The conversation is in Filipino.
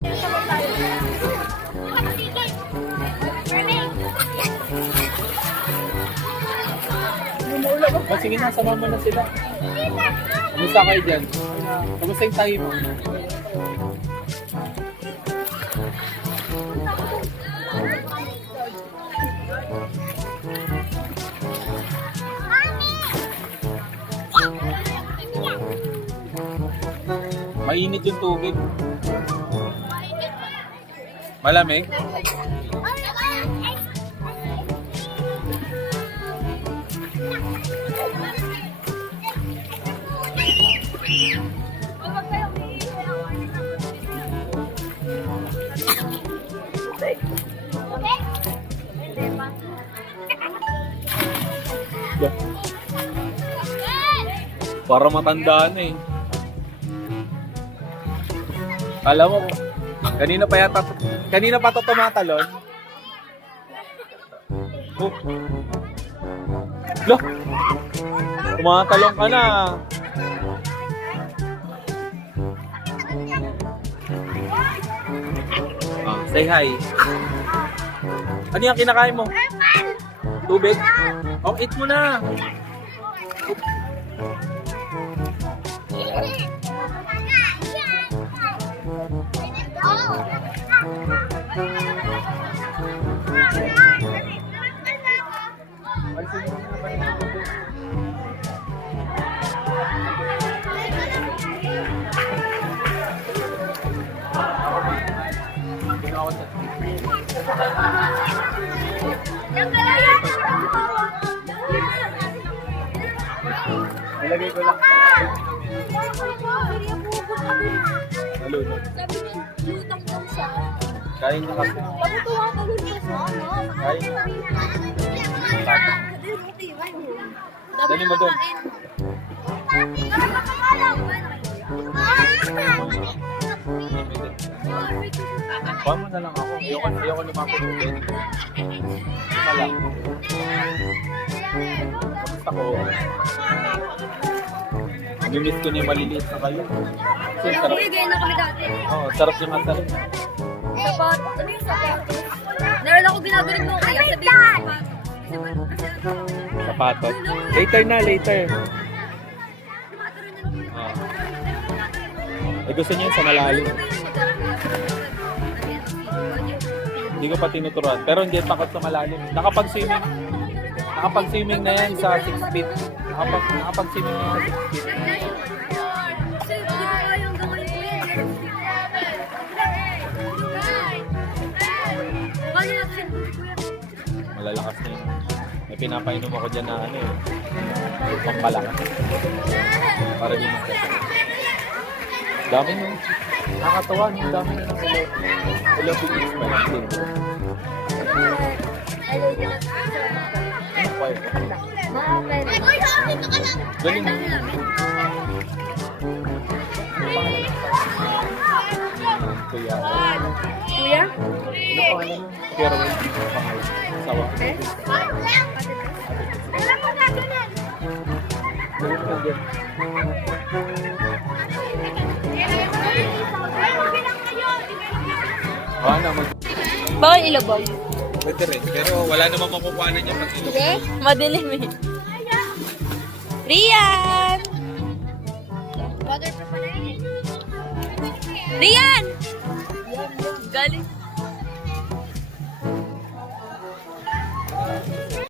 Sige na, sama mo na sila. Kamusta kayo dyan? Kamusta yung tayo mo? Mainit yung tubig. Malamig? Para matandaan eh. Alam mo, kanina pa to tumatalon. Oh. Loh, tumatalon ka na. Oh, say hi. Ano yung kinakain mo? Tubig? Oh, eat mo na. Ilagay ko lang. Halo na. Kain na kasi. Kain na. Dali mo doon. Kuha mo na lang ako. Ayoko lumapit ko. Wala. Kamusta ko? Namiss ko na yung maliliit na kayo. Sarap. na kami dati. Oo, sarap yung asalin. Sapat. Ano yung sapat? Meron ako ginagaling mo kaya sabihin mo Sapatos. Later na, later. Eh, gusto niyo yung sa malalim. Hindi ko pa tinuturuan. Pero hindi takot sa malalim. Nakapag-swimming na yan sa 6 feet. Nakapag-swimming na yan sa 6 feet. Malalakas na yun. May pinapainom ako dyan na ano eh. Pampalakas. Para di magkasa. Dami nyo. Nakakatawa nyo. Dami nyo ng ilaw pinis pa lang din. Ano pa yun? Galing. Kuya. Kuya? Ano pa ano? Kuya Rawel. Pangalan. Asawa. Galing ka din. Bawal ilubog. Pwede rin. Pero wala namang makukuhanan yung pag-ilog. Sige. Madilim eh. Rian! Waterproof na yun. Rian! Galing.